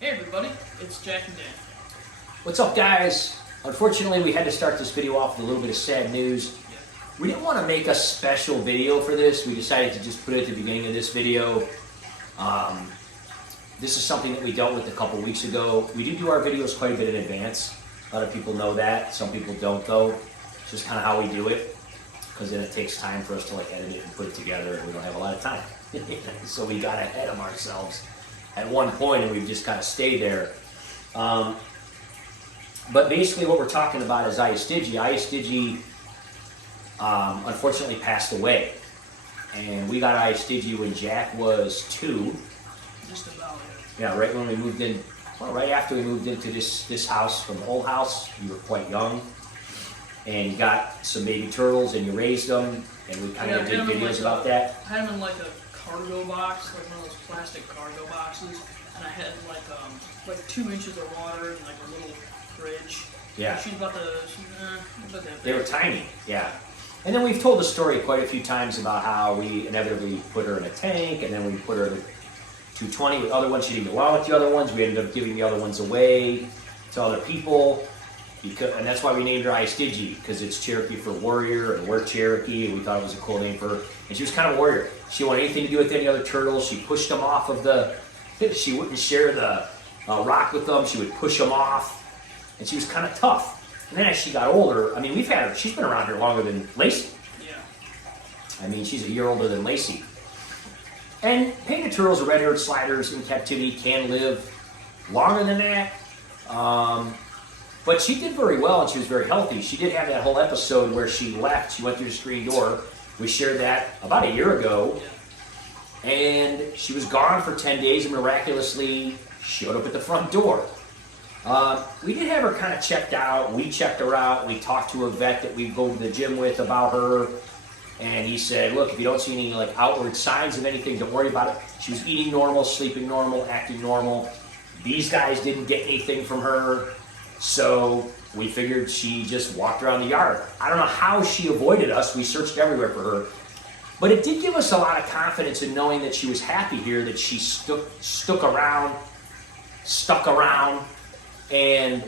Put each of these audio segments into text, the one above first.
Hey everybody, it's Jack and Dan. What's up, guys? Unfortunately, we had to start this video off with a little bit of sad news. We didn't want to make a special video for this. We decided to just put it at the beginning of this video. This is something that we dealt with a couple weeks ago. We do our videos quite a bit in advance. A lot of people know that. Some people don't, though. It's just kind of how we do it, because then it takes time for us to edit it and put it together, and we don't have a lot of time. So we got ahead of ourselves at one point, and we've just kind of stayed there. But basically what we're talking about is Ayastigi. Ayastigi unfortunately passed away. And we got Ayastigi when Jack was 2. Just about it. Yeah, right when we moved in, well, right after we moved into this house from the old house. You were quite young. And you got some baby turtles and you raised them. And we kind of did videos about that. I had them in like a cargo box, like one of those plastic cargo boxes. And I had like 2 inches of water and like a little fridge. Yeah. She's about that They were tiny, yeah. And then we've told the story quite a few times about how we inevitably put her in a tank, and then we put her in 220 with other ones. She didn't get along with the other ones. We ended up giving the other ones away to other people. And that's why we named her Ayastigi, because it's Cherokee for warrior, and we're Cherokee, and we thought it was a cool name for her. And she was kind of a warrior. She didn't want anything to do with any other turtles. She pushed them off of she wouldn't share the rock with them. She would push them off. And she was kind of tough. And then as she got older, I mean, we've had her, she's been around here longer than Lacey. Yeah. I mean, she's a year older than Lacey. And painted turtles or red-eared sliders in captivity can live longer than that. But she did very well and she was very healthy. She did have that whole episode where she left, she went through the screen door. We shared that about a year ago. Yeah. And she was gone for 10 days and miraculously showed up at the front door. We did have her kind of checked out. We checked her out. We talked to a vet that we go to the gym with about her. And he said, look, if you don't see any outward signs of anything, don't worry about it. She was eating normal, sleeping normal, acting normal. These guys didn't get anything from her. So we figured she just walked around the yard. I don't know how she avoided us. We searched everywhere for her. But it did give us a lot of confidence in knowing that she was happy here, that she stuck around, and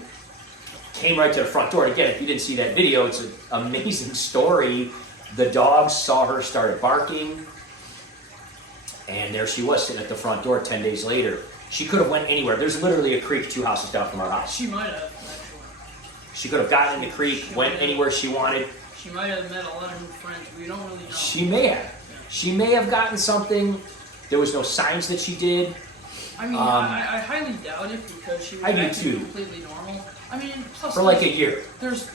came right to the front door. And again, if you didn't see that video, it's an amazing story. The dogs saw her, started barking, and there she was sitting at the front door 10 days later. She could have went anywhere. There's literally a creek 2 houses down from our house. She might have, actually. She could have gotten in the creek, went anywhere she wanted. She might have met a lot of new friends. We don't really know. She may have. Yeah. She may have gotten something. There was no signs that she did. I mean, I highly doubt it because she was actually completely normal. I mean, plus for like a year. There's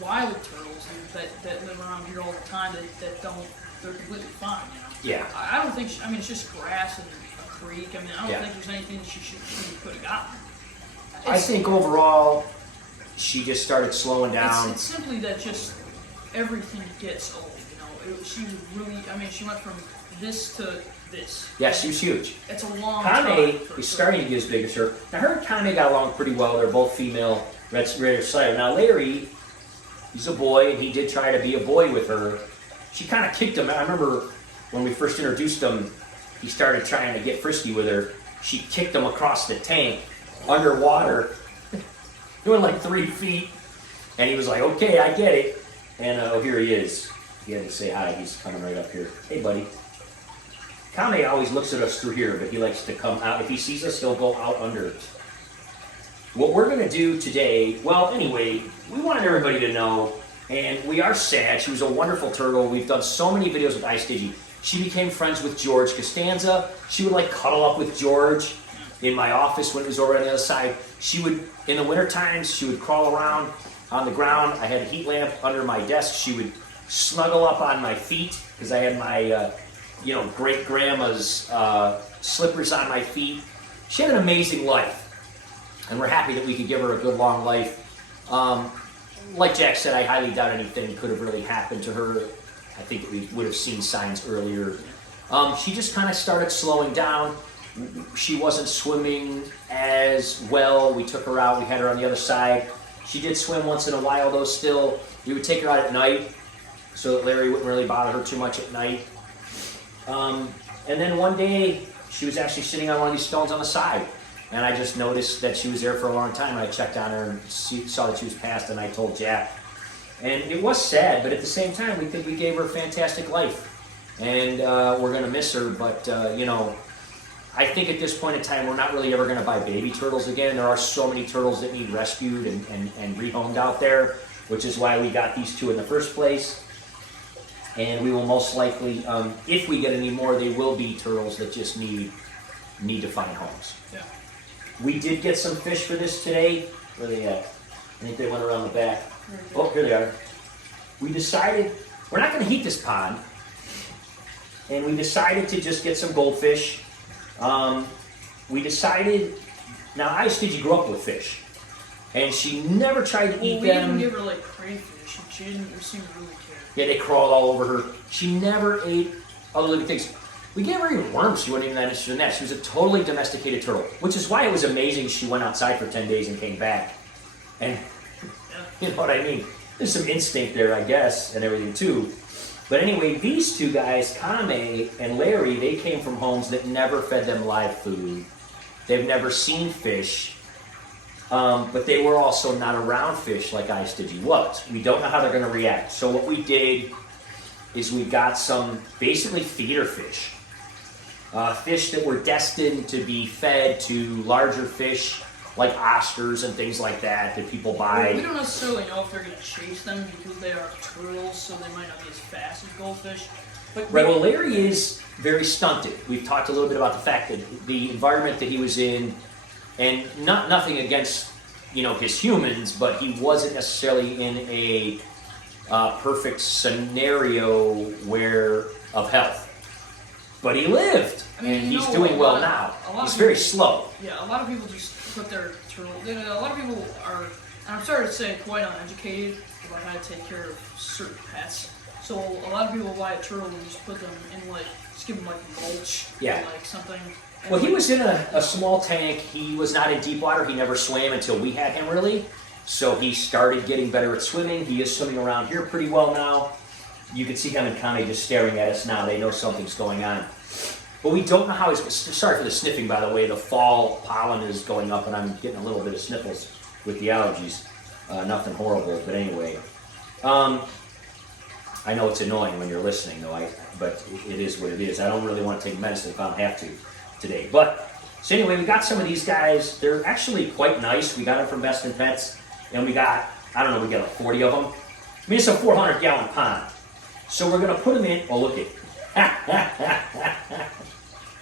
wild turtles that live around here all the time they're completely fine. You know? Yeah. I don't think. I mean, it's just grass and a creek. I mean, I don't think there's anything that she could have gotten. I think overall, she just started slowing down. It's simply that just everything gets old. You know, she was really. I mean, she went from this to this. Yeah, she was huge. It's a long time. Kame is starting to get as big as her. Now, her and Kame got along pretty well. They're both female red-eared slider. Now, Larry, he's a boy, and he did try to be a boy with her. She kind of kicked him. I remember when we first introduced him, he started trying to get frisky with her. She kicked him across the tank, underwater, doing like 3 feet. And he was like, okay, I get it. And here he is. He had to say hi. He's coming right up here. Hey, buddy. Kame always looks at us through here, but he likes to come out. If he sees us, he'll go out under. What we're going to do today, well, anyway, we wanted everybody to know, and we are sad. She was a wonderful turtle. We've done so many videos with Ayastigi. She became friends with George Costanza. She would cuddle up with George in my office when it was over on the other side. She would, in the winter times, she would crawl around on the ground. I had a heat lamp under my desk. She would snuggle up on my feet because I had my great-grandma's slippers on my feet. She had an amazing life, and we're happy that we could give her a good, long life. Like Jack said, I highly doubt anything could have really happened to her. I think that we would have seen signs earlier. She just kind of started slowing down. She wasn't swimming as well. We took her out. We had her on the other side. She did swim once in a while, though, still. We would take her out at night so that Larry wouldn't really bother her too much at night. And then one day, she was actually sitting on one of these stones on the side. and I just noticed that she was there for a long time. And I checked on her and saw that she was passed, and I told Jack. And it was sad, but at the same time, we think we gave her a fantastic life. And we're going to miss her, but, you know, I think at this point in time, we're not really ever going to buy baby turtles again. There are so many turtles that need rescued and rehomed out there, which is why we got these two in the first place. And we will most likely, if we get any more, they will be turtles that just need to find homes. Yeah. We did get some fish for this today. Where are they at? I think they went around the back. Oh, here they are. We decided, we're not going to heat this pond. And we decided to just get some goldfish. We decided, now Ice Digi grew up with fish. And she never tried to eat we them. even gave her like crayfish, and she didn't seem to really care. Yeah, they crawled all over her. She never ate other living things. We gave her even worms. She wasn't even that interested in that. She was a totally domesticated turtle, which is why it was amazing she went outside for 10 days and came back. And you know what I mean? There's some instinct there, I guess, and everything too. But anyway, these two guys, Kame and Larry, they came from homes that never fed them live food. They've never seen fish. But they were also not around fish like Ice Digi was. We don't know how they're going to react. So what we did is we got some basically feeder fish. Fish that were destined to be fed to larger fish like Oscars and things like that people buy. We don't necessarily know if they're going to chase them because they are turtles, so they might not be as fast as goldfish. But right, well, Larry is very stunted. We've talked a little bit about the fact that the environment that he was in, and nothing against, you know, his humans, but he wasn't necessarily in a perfect scenario of health. But he lived, I mean, and you he's know, doing well now. He's very slow. Yeah, a lot of people just put their turtle. A lot of people are, and I'm sorry to say, quite uneducated about how to take care of certain pets. So a lot of people buy a turtle and just put them in like, just give them like mulch, Yeah. or like something. And Well, he was in a small tank. He was not in deep water. He never swam until we had him, really. So he started getting better at swimming. He is swimming around here pretty well now. You can see him and Connie just staring at us now. They know something's going on. But we don't know how he's... Sorry for the sniffing, by the way. The fall pollen is going up, and I'm getting a little bit of sniffles with the allergies. Nothing horrible, but anyway. I know it's annoying when you're listening, though, but it is what it is. I don't really want to take medicine if I don't have to today. But, so anyway, we got some of these guys. They're actually quite nice. We got them from Best in Pets, and we got, I don't know, we got like 40 of them. I mean, it's a 400-gallon pond. So we're going to put them in. Oh, look at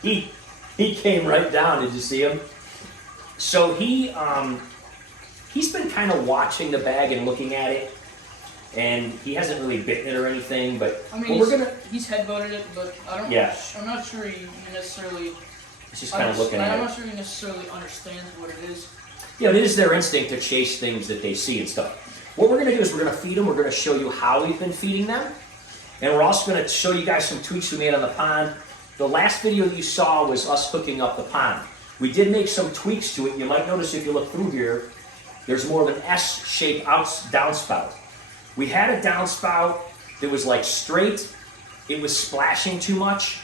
he came right down. Did you see him? So he's been kind of watching the bag and looking at it. And he hasn't really bitten it or anything, but I mean, he's head-butted it, but I'm not sure he necessarily... He's just kind of looking at it. I'm not sure he necessarily understands what it is. Yeah, it is their instinct to chase things that they see and stuff. What we're going to do is we're going to feed them. We're going to show you how we've been feeding them. And we're also going to show you guys some tweaks we made on the pond. The last video that you saw was us hooking up the pond. We did make some tweaks to it. You might notice if you look through here, there's more of an S-shaped downspout. We had a downspout that was like straight. It was splashing too much,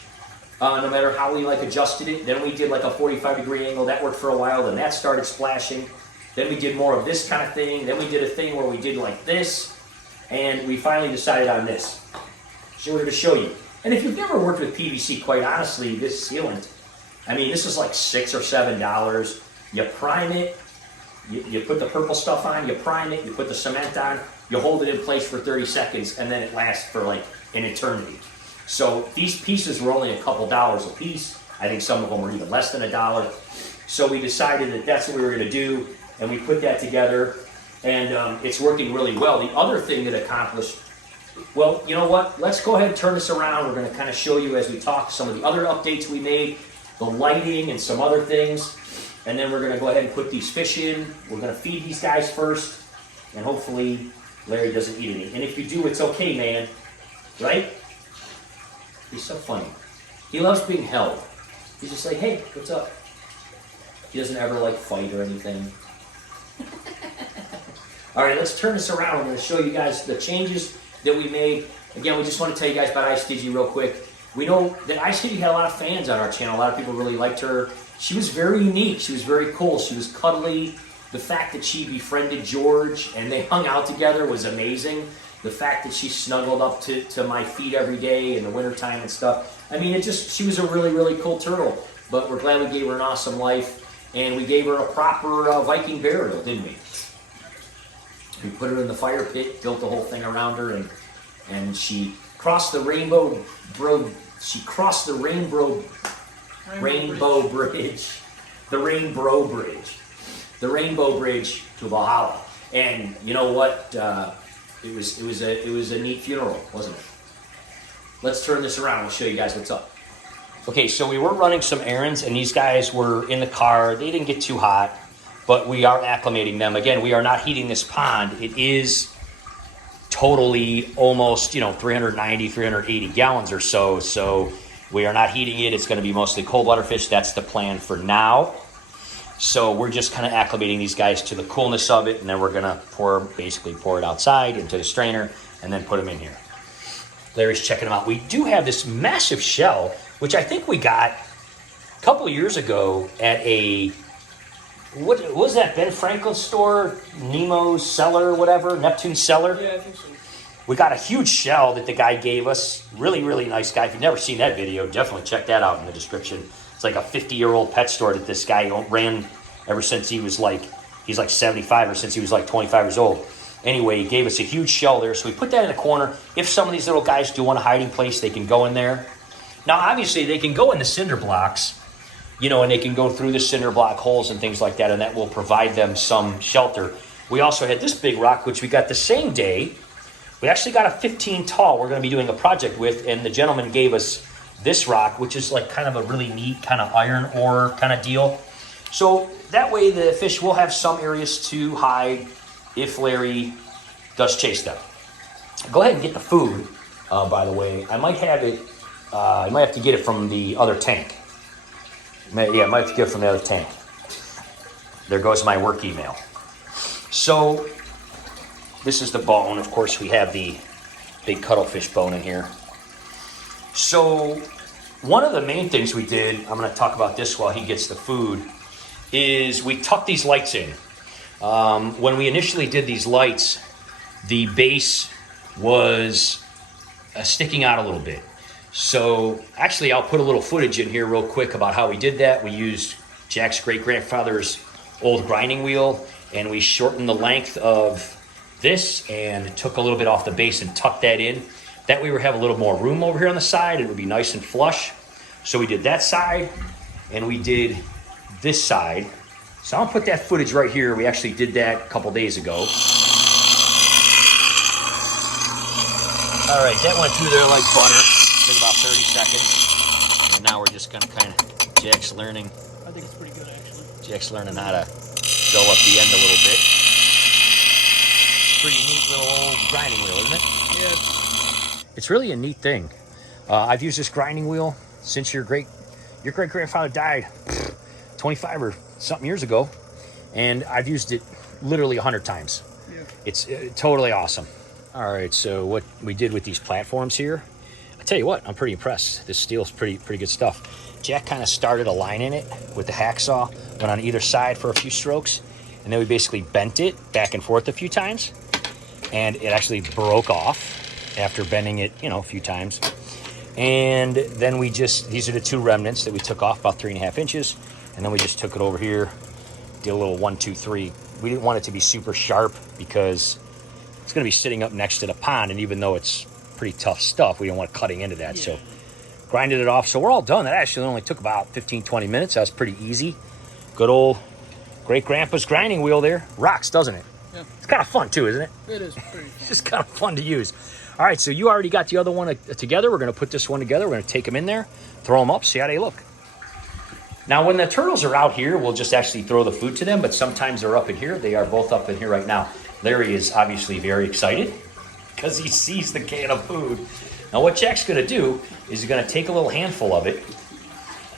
no matter how we like adjusted it. Then we did like a 45-degree angle. That worked for a while. Then that started splashing. Then we did more of this kind of thing. Then we did a thing where we did like this. And we finally decided on this. So we're going to show you. And if you've never worked with PVC, quite honestly, this sealant, I mean, this is like $6 or $7. You prime it. You put the purple stuff on. You prime it. You put the cement on. You hold it in place for 30 seconds, and then it lasts for like an eternity. So these pieces were only a couple dollars a piece. I think some of them were even less than $1. So we decided that that's what we were going to do, and we put that together, and it's working really well. The other thing that accomplished, well, you know what? Let's go ahead and turn this around. We're going to kind of show you as we talk some of the other updates we made, the lighting and some other things, and then we're going to go ahead and put these fish in. We're going to feed these guys first, and hopefully Larry doesn't eat any. And if you do, it's okay, man. Right? He's so funny. He loves being held. He's just like, hey, what's up? He doesn't ever like fight or anything. All right, let's turn this around. I'm going to show you guys the changes that we made. Again, we just want to tell you guys about Ice Digi real quick. we know that Ice Kitty had a lot of fans on our channel. A lot of people really liked her. She was very unique. She was very cool. She was cuddly. The fact that she befriended George and they hung out together was amazing. The fact that she snuggled up to my feet every day in the wintertime and stuff. I mean, she was a really, really cool turtle. But we're glad we gave her an awesome life. And we gave her a proper Viking burial, didn't we? We put her in the fire pit, built the whole thing around her, and she crossed the rainbow bridge. The Rainbow Bridge to Valhalla. And you know what? It was a neat funeral, wasn't it? Let's turn this around. We'll show you guys what's up. Okay, so we were running some errands, and these guys were in the car. They didn't get too hot, but we are acclimating them. Again, we are not heating this pond. It is totally almost, 390, 380 gallons or so. So we are not heating it. It's going to be mostly cold water fish. That's the plan for now. So we're just kind of acclimating these guys to the coolness of it, and then we're going to pour it outside into the strainer and then put them in here. Larry's checking them out. We do have this massive shell, which I think we got a couple of years ago at what was that, Ben Franklin's store? Nemo's Cellar, whatever, Neptune's Cellar? Yeah, I think so. We got a huge shell that the guy gave us. Really, really nice guy. If you've never seen that video, definitely check that out in the description. It's like a 50-year-old pet store that this guy ran ever since he's like 75 or since he was like 25 years old. Anyway, he gave us a huge shell there, so we put that in the corner. If some of these little guys do want a hiding place, they can go in there. Now, obviously, they can go in the cinder blocks, and they can go through the cinder block holes and things like that, and that will provide them some shelter. We also had this big rock, which we got the same day. We actually got a 15 tall we're going to be doing a project with, and the gentleman gave us this rock, which is like kind of a really neat kind of iron ore kind of deal. So that way the fish will have some areas to hide if Larry does chase them. Go ahead and get the food, by the way. I might have it, I might have to get it from the other tank. I might have to get it from the other tank. There goes my work email. So this is the bone. Of course, we have the big cuttlefish bone in here. So one of the main things we did, I'm going to talk about this while he gets the food, is we tucked these lights in. When we initially did these lights, the base was sticking out a little bit. So actually, I'll put a little footage in here real quick about how we did that. We used Jack's great-grandfather's old grinding wheel, and we shortened the length of this and took a little bit off the base and tucked that in. That way we would have a little more room over here on the side. It would be nice and flush. So we did that side, and we did this side. So I'll put that footage right here. We actually did that a couple days ago. All right, that went through there like butter. Took about 30 seconds. And now we're just gonna Jack's learning. I think it's pretty good, actually. Jack's learning how to go up the end a little bit. Pretty neat little old grinding wheel, isn't it? Yeah. It's really a neat thing. I've used this grinding wheel since your great-grandfather died 25 or something years ago, and I've used it literally 100 times. Yeah. It's totally awesome. All right, so what we did with these platforms here, I tell you what, I'm pretty impressed. This steel's pretty good stuff. Jack kind of started a line in it with the hacksaw, went on either side for a few strokes, and then we basically bent it back and forth a few times, and it actually broke off after bending it, a few times. And then these are the two remnants that we took off, about 3.5 inches. And then we just took it over here, did a little 1, 2, 3. We didn't want it to be super sharp because it's gonna be sitting up next to the pond. And even though it's pretty tough stuff, we don't want it cutting into that. Yeah. So grinded it off. So we're all done. That actually only took about 15, 20 minutes. That was pretty easy. Good old great-grandpa's grinding wheel there. Rocks, doesn't it? Yeah. It's kind of fun too, isn't it? It is pretty fun. It's just kind of fun to use. All right, so you already got the other one together. We're going to put this one together. We're going to take them in there, throw them up, see how they look. Now, when the turtles are out here, we'll just actually throw the food to them, but sometimes they're up in here. They are both up in here right now. Larry is obviously very excited because he sees the can of food. Now, what Jack's going to do is he's going to take a little handful of it,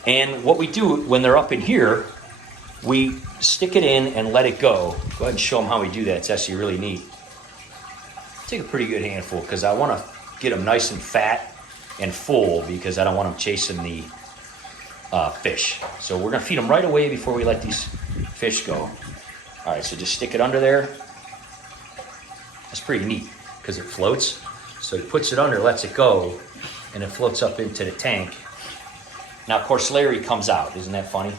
and what we do when they're up in here, we stick it in and let it go. Go ahead and show them how we do that. It's actually really neat. Take a pretty good handful because I want to get them nice and fat and full because I don't want them chasing the fish. So we're gonna feed them right away before we let these fish go. All right, so just stick it under there. That's pretty neat because it floats. So he puts it under, lets it go, and it floats up into the tank. Now, of course, Larry comes out. Isn't that funny?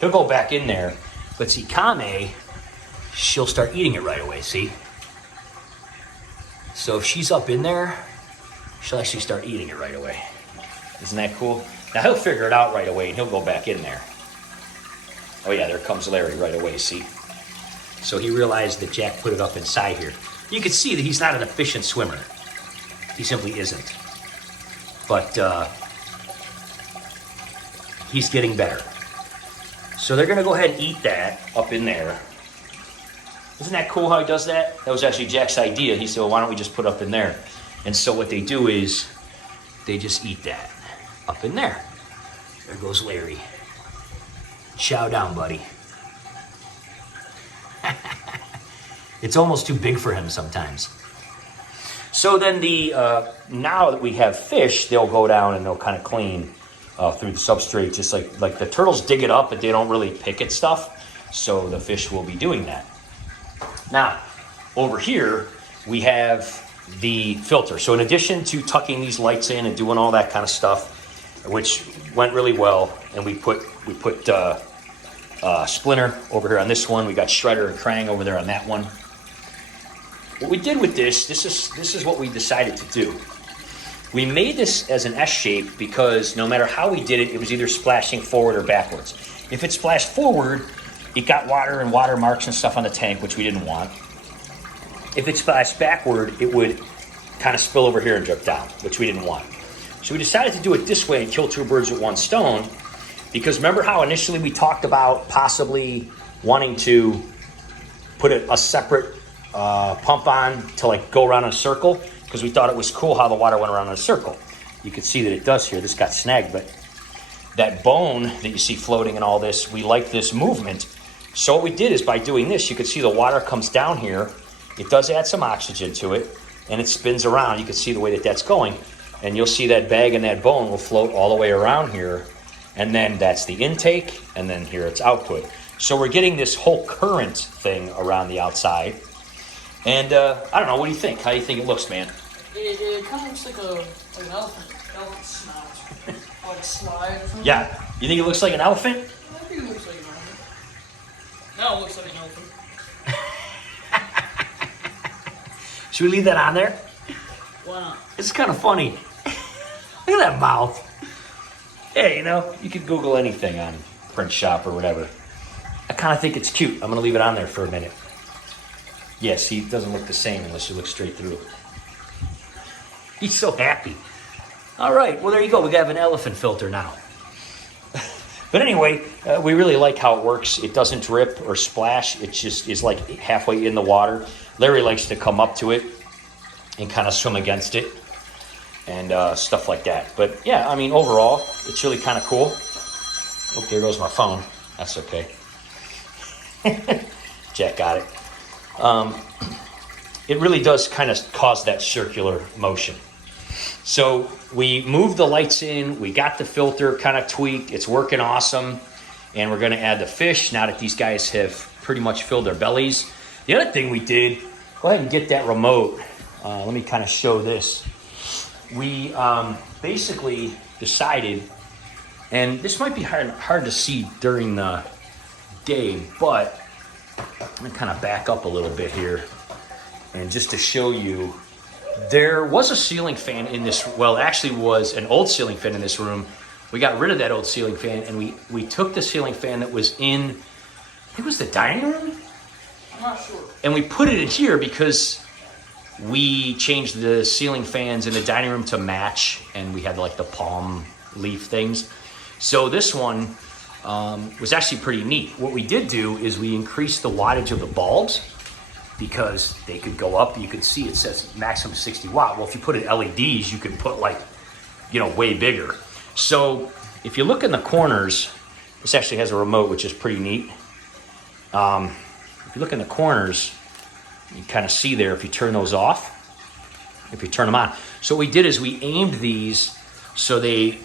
He'll go back in there. But see, Kame, she'll start eating it right away, see? So if she's up in there, she'll actually start eating it right away. Isn't that cool? Now, he'll figure it out right away, and he'll go back in there. Oh, yeah, there comes Larry right away, see? So he realized that Jack put it up inside here. You can see that he's not an efficient swimmer. He simply isn't. But he's getting better. So they're gonna go ahead and eat that up in there. Isn't that cool how he does that? That was actually Jack's idea. He said, well, why don't we just put it up in there? And so what they do is they just eat that up in there. There goes Larry. Chow down, buddy. It's almost too big for him sometimes. So then now that we have fish, they'll go down and they'll kind of clean through the substrate, just like the turtles dig it up, but they don't really pick at stuff. So the fish will be doing that. Now, over here, we have the filter. So in addition to tucking these lights in and doing all that kind of stuff, which went really well, and we put Splinter over here on this one. We got Shredder and Krang over there on that one. What we did with this is what we decided to do. We made this as an S shape because no matter how we did it, it was either splashing forward or backwards. If it splashed forward, it got water and water marks and stuff on the tank, which we didn't want. If it splashed backward, it would kind of spill over here and drip down, which we didn't want. So we decided to do it this way and kill two birds with one stone, because remember how initially we talked about possibly wanting to put a separate pump on to like go around in a circle, because we thought it was cool how the water went around in a circle. You can see that it does here. This got snagged, but that bone that you see floating in all this, we like this movement. So what we did is by doing this, you can see the water comes down here. It does add some oxygen to it, and it spins around. You can see the way that that's going, and you'll see that bag and that bone will float all the way around here, and then that's the intake, and then here it's output. So we're getting this whole current thing around the outside. And I don't know, what do you think? How do you think it looks, man? It kind of looks like an elephant snout, like a slide or something. Yeah, you think it looks like an elephant? I think it looks like an elephant. Now it looks like an elephant. Should we leave that on there? Why not? It's kind of funny. Look at that mouth. Hey, you know, you could Google anything on print shop or whatever. I kind of think it's cute. I'm going to leave it on there for a minute. Yes, he doesn't look the same unless you look straight through. He's so happy. All right, well, there you go. We have an elephant filter now. But anyway, we really like how it works. It doesn't drip or splash. It just is like halfway in the water. Larry likes to come up to it and kind of swim against it and stuff like that. But yeah, I mean, overall, it's really kind of cool. Oh, there goes my phone. That's okay. Jack got it. It really does kind of cause that circular motion. So we moved the lights in, we got the filter kind of tweaked, it's working awesome, and we're going to add the fish now that these guys have pretty much filled their bellies. The other thing we did, go ahead and get that remote. Let me kind of show this. We basically decided, and this might be hard to see during the day, but I'm going to kind of back up a little bit here, and just to show you, there was a ceiling fan in this, well, actually was an old ceiling fan in this room. We got rid of that old ceiling fan, and we took the ceiling fan that was in, I think it was the dining room? I'm not sure. And we put it in here because we changed the ceiling fans in the dining room to match, and we had like the palm leaf things. So this one was actually pretty neat. What we did do is we increased the wattage of the bulbs because they could go up. You could see it says maximum 60 watt. Well, if you put in LEDs, you could put like, you know, way bigger. So if you look in the corners, this actually has a remote, which is pretty neat. If you look in the corners, you kind of see there if you turn those off, if you turn them on. So what we did is we aimed these So they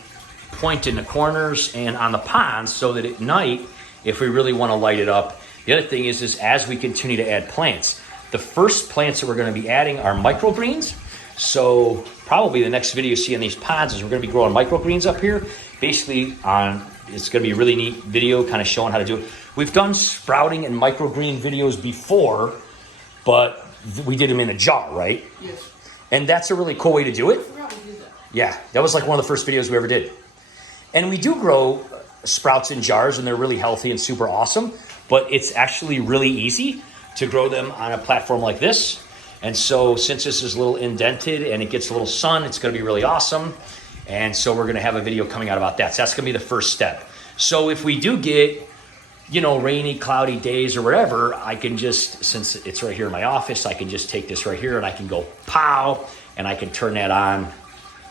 point in the corners and on the ponds so that at night, if we really want to light it up. The other thing is as we continue to add plants, the first plants that we're going to be adding are microgreens. So probably the next video you see on these ponds is we're going to be growing microgreens up here. Basically it's going to be a really neat video kind of showing how to do it. We've done sprouting and microgreen videos before, but we did them in a jar, right? Yes. And that's a really cool way to do it. I forgot we did that. Yeah, that was like one of the first videos we ever did. And we do grow sprouts in jars, and they're really healthy and super awesome, but it's actually really easy to grow them on a platform like this. And so since this is a little indented and it gets a little sun, it's going to be really awesome. And so we're going to have a video coming out about that. So that's going to be the first step. So if we do get, rainy, cloudy days or whatever, I can just, since it's right here in my office, I can just take this right here and I can go pow, and I can turn that on.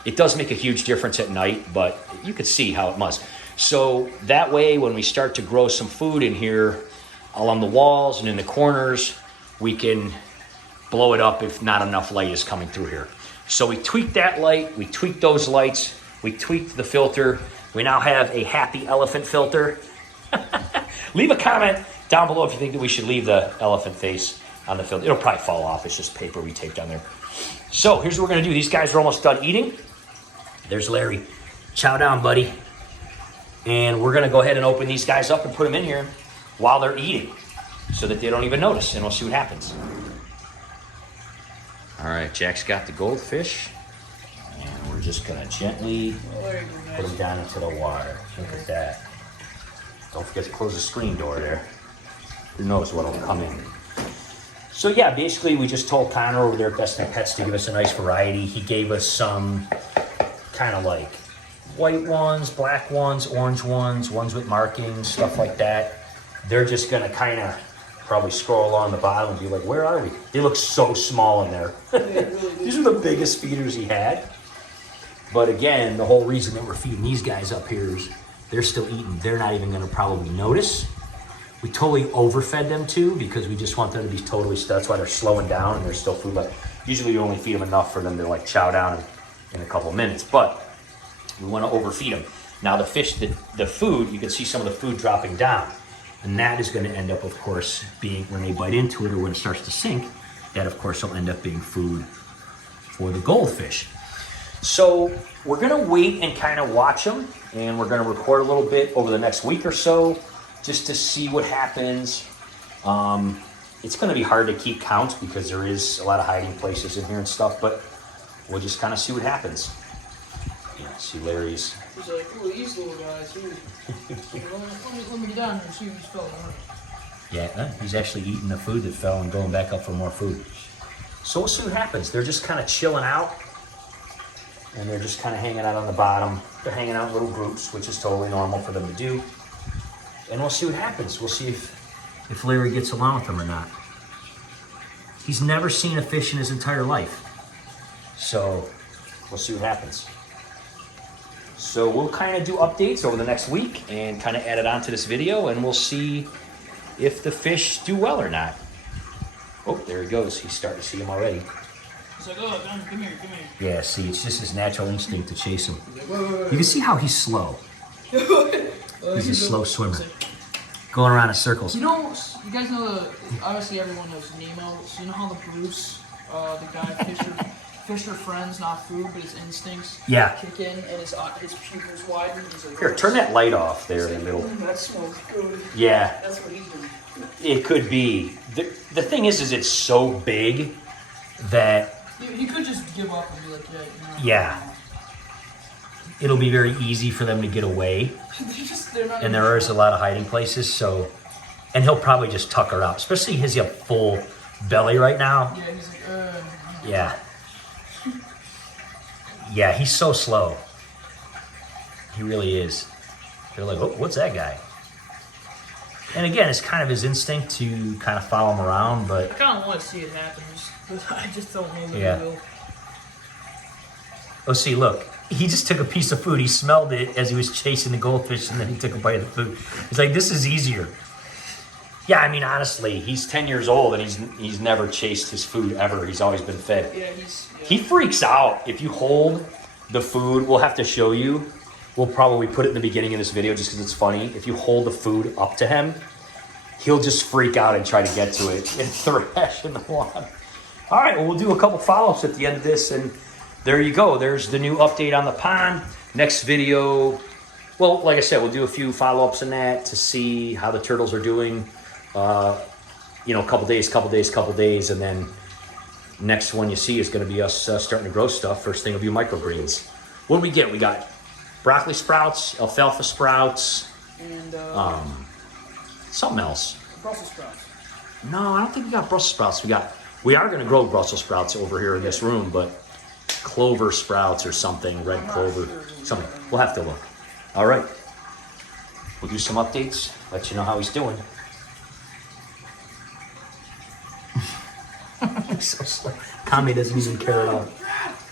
It does make a huge difference at night, but you can see how it must. So that way, when we start to grow some food in here along the walls and in the corners, we can blow it up if not enough light is coming through here. So we tweaked that light, we tweaked those lights, we tweaked the filter. We now have a happy elephant filter. Leave a comment down below if you think that we should leave the elephant face on the filter. It'll probably fall off. It's just paper we taped on there. So here's what we're going to do. These guys are almost done eating. There's Larry. Chow down, buddy. And we're going to go ahead and open these guys up and put them in here while they're eating so that they don't even notice, and we'll see what happens. All right, Jack's got the goldfish, and we're just going to gently put them down into the water. Look at that. Don't forget to close the screen door there. Who knows what will come in. So yeah, basically we just told Connor over there at Best in Pets to give us a nice variety. He gave us some kind of like white ones, black ones, orange ones, ones with markings, stuff like that. They're just gonna kind of probably scroll along the bottom and be like, where are we? They look so small in there. These are the biggest feeders he had. But again, the whole reason that we're feeding these guys up here is they're still eating. They're not even gonna probably notice. We totally overfed them too because we just want them to be totally, that's why they're slowing down and they're still food. Like usually you only feed them enough for them to like chow down in a couple of minutes, but we want to overfeed them. Now the fish, the food, you can see some of the food dropping down, and that is going to end up, of course, being when they bite into it or when it starts to sink, that of course will end up being food for the goldfish. So we're going to wait and kind of watch them, and we're going to record a little bit over the next week or so just to see what happens. It's going to be hard to keep count because there is a lot of hiding places in here and stuff, but we'll just kind of see what happens. Yeah, see Larry's. He's like, oh, these little guys. Let me get down here and see who's fell down. Yeah, he's actually eating the food that fell and going back up for more food. So we'll see what happens. They're just kind of chilling out, and they're just kind of hanging out on the bottom. They're hanging out in little groups, which is totally normal for them to do. And we'll see what happens. We'll see if Larry gets along with them or not. He's never seen a fish in his entire life. So we'll see what happens. So we'll kind of do updates over the next week and kind of add it onto this video, and we'll see if the fish do well or not. Oh, there he goes. He's starting to see him already. He's like, oh, come here. Yeah, see, it's just his natural instinct to chase him. You can see how he's slow. He's a slow swimmer. Going around in circles. You know, you guys know, obviously everyone knows Nemo. So you know how the Bruce, the guy, Fisher friends, not food, but his instincts kick in and his pupils widen. He's like, Here, turn that light off there in the middle. That smells good. Yeah. That's what he's doing. It could be. The thing is it's so big that... He could just give up and be like, yeah. It'll be very easy for them to get away. And there is a lot of hiding places, so... And he'll probably just tuck her out, especially his full belly right now. Yeah, he's like, Yeah. Yeah, he's so slow. He really is. They're like, oh, what's that guy? And again, it's kind of his instinct to kind of follow him around, but... I kind of want to see it happen, but I just don't know that it will. Oh, see, look. He just took a piece of food. He smelled it as he was chasing the goldfish, and then he took a bite of the food. He's like, this is easier. Yeah, I mean, honestly, he's 10 years old, and he's never chased his food ever. He's always been fed. Yeah, He freaks out if you hold the food, we'll have to show you. We'll probably put it in the beginning of this video just because it's funny. If you hold the food up to him, he'll just freak out and try to get to it and thrash in the water. All right, well, we'll do a couple follow-ups at the end of this, and there you go. There's the new update on the pond. Next video, well, like I said, we'll do a few follow-ups in that to see how the turtles are doing. You know, a couple days, and then next one you see is going to be us starting to grow stuff. First thing will be microgreens. What do we get? We got broccoli sprouts, alfalfa sprouts, and something else. Brussels sprouts. No, I don't think we got Brussels sprouts. We are going to grow Brussels sprouts over here in this room, but clover sprouts or something, red clover, something. We'll have to look. All right. We'll do some updates, let you know how he's doing. He's so slow. Kami doesn't even care at all.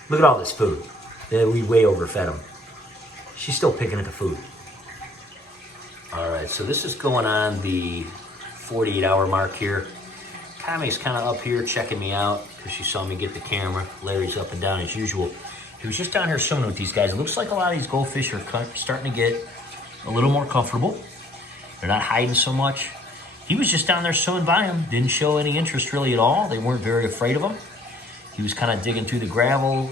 Look at all this food. We way overfed him. She's still picking at the food. All right, so this is going on the 48-hour mark here. Kami's kind of up here checking me out because she saw me get the camera. Larry's up and down as usual. He was just down here swimming with these guys. It looks like a lot of these goldfish are starting to get a little more comfortable. They're not hiding so much. He was just down there swimming by him. Didn't show any interest really at all. They weren't very afraid of him. He was kind of digging through the gravel,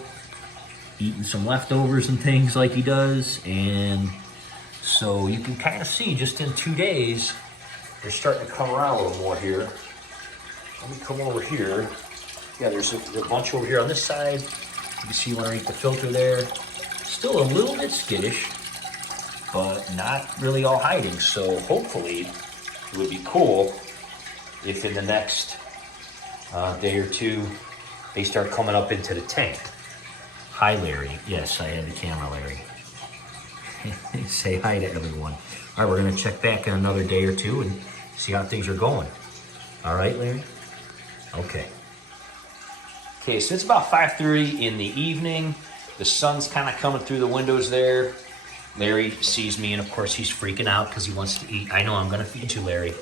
eating some leftovers and things like he does. And so you can kind of see just in 2 days, they're starting to come around a little more here. Let me come over here. Yeah, there's a bunch over here on this side. You can see underneath the filter there. Still a little bit skittish, but not really all hiding. So hopefully it would be cool if in the next day or two, they start coming up into the tank. Hi, Larry. Yes, I have the camera, Larry. Say hi to everyone. All right, we're gonna check back in another day or two and see how things are going. All right, Larry? Okay. Okay, so it's about 5:30 in the evening. The sun's kind of coming through the windows there. Larry sees me, and of course he's freaking out because he wants to eat. I know I'm gonna feed you, Larry.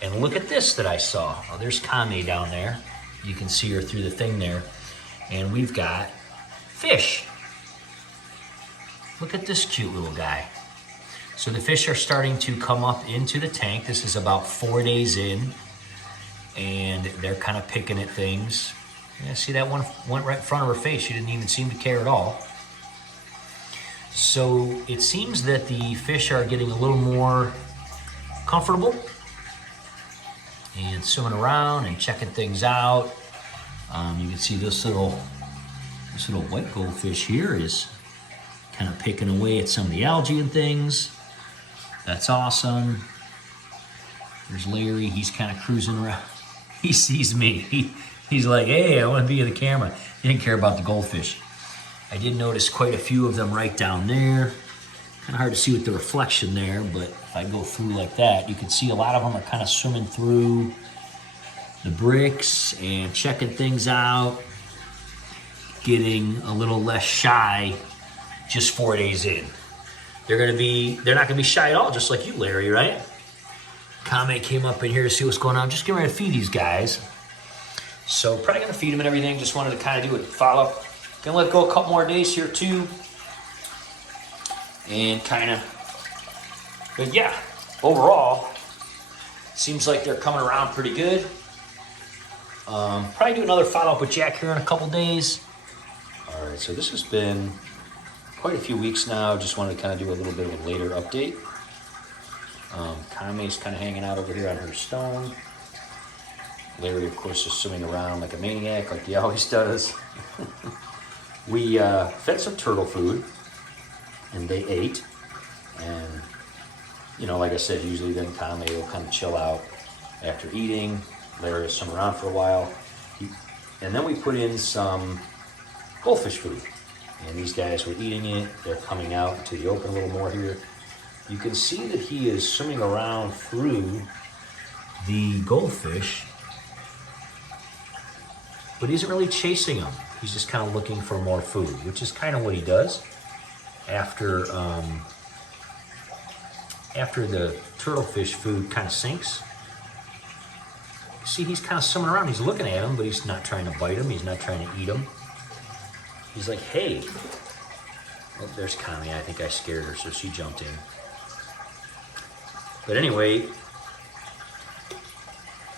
And look at this that I saw. Oh, there's Kami down there. You can see her through the thing there. And we've got fish. Look at this cute little guy. So the fish are starting to come up into the tank. This is about 4 days in. And they're kind of picking at things. Yeah, see that one went right in front of her face. She didn't even seem to care at all. So it seems that the fish are getting a little more comfortable and swimming around and checking things out. You can see this little white goldfish here is kind of picking away at some of the algae and things. That's awesome. There's Larry. He's kind of cruising around. He sees me. He's like, hey, I want to be in the camera. He didn't care about the goldfish. I did notice quite a few of them right down there. Kind of hard to see with the reflection there, but if I go through like that, you can see a lot of them are kind of swimming through the bricks and checking things out, getting a little less shy just 4 days in. They're not gonna be shy at all, just like you, Larry, right? Kami came up in here to see what's going on. Just getting ready to feed these guys. So probably gonna feed them and everything. Just wanted to kind of do a follow-up. Gonna let go a couple more days here too. And kind of, but yeah, overall, seems like they're coming around pretty good. Probably do another follow-up with Jack here in a couple days. All right, so this has been quite a few weeks now. Just wanted to kind of do a little bit of a later update. Kami's kind of hanging out over here on her stone. Larry, of course, is swimming around like a maniac, like he always does. We fed some turtle food, and they ate. And, you know, like I said, usually then Kami will kind of chill out after eating. Larry will swim around for a while. And then we put in some goldfish food. And these guys were eating it. They're coming out into the open a little more here. You can see that he is swimming around through the goldfish, but he isn't really chasing them. He's just kind of looking for more food, which is kind of what he does after the turtlefish food kind of sinks. See, he's kind of swimming around. He's looking at him, but he's not trying to bite him. He's not trying to eat him. He's like, hey, Oh, there's Kami. I think I scared her, so she jumped in. But anyway,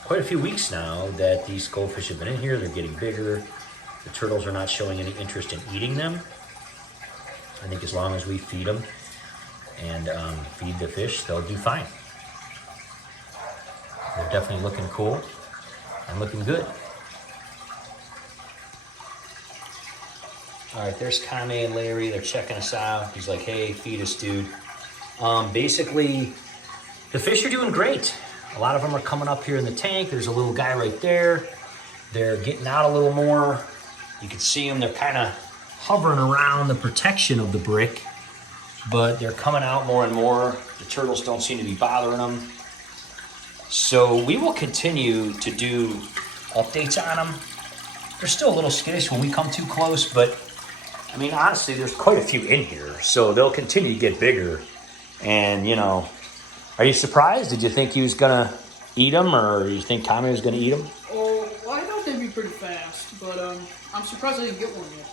quite a few weeks now that these goldfish have been in here. They're getting bigger. The turtles are not showing any interest in eating them. I think as long as we feed them and feed the fish, they'll do fine. They're definitely looking cool and looking good. All right, there's Kame and Larry. They're checking us out. He's like, hey, feed us, dude. Basically, the fish are doing great. A lot of them are coming up here in the tank. There's a little guy right there. They're getting out a little more. You can see them. They're kind of hovering around the protection of the brick, but they're coming out more and more. The turtles don't seem to be bothering them. So we will continue to do updates on them. They're still a little skittish when we come too close, but I mean, honestly, there's quite a few in here, so they'll continue to get bigger. And, you know, are you surprised? Did you think he was going to eat them, or you think Kami was going to eat them? Oh, well, I thought they'd be pretty fast, but I'm surprised I didn't get one yet.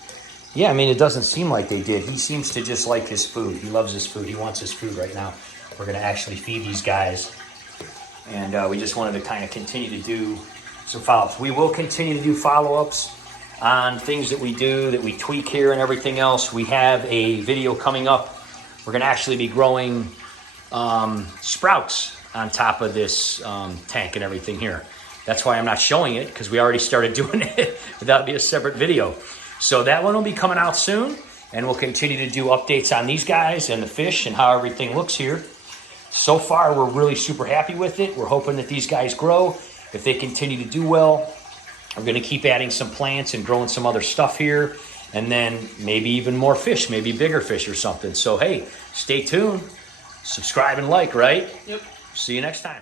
Yeah, I mean, it doesn't seem like they did. He seems to just like his food. He loves his food. He wants his food right now. We're going to actually feed these guys. And we just wanted to kind of continue to do some follow-ups. We will continue to do follow-ups on things that we do, that we tweak here and everything else. We have a video coming up. We're going to actually be growing sprouts on top of this tank and everything here. That's why I'm not showing it, because we already started doing it, but that'll be a separate video. So that one will be coming out soon, and we'll continue to do updates on these guys and the fish and how everything looks here. So far, we're really super happy with it. We're hoping that these guys grow. If they continue to do well, we're going to keep adding some plants and growing some other stuff here, and then maybe even more fish, maybe bigger fish or something. So, hey, stay tuned. Subscribe and like, right? Yep. See you next time.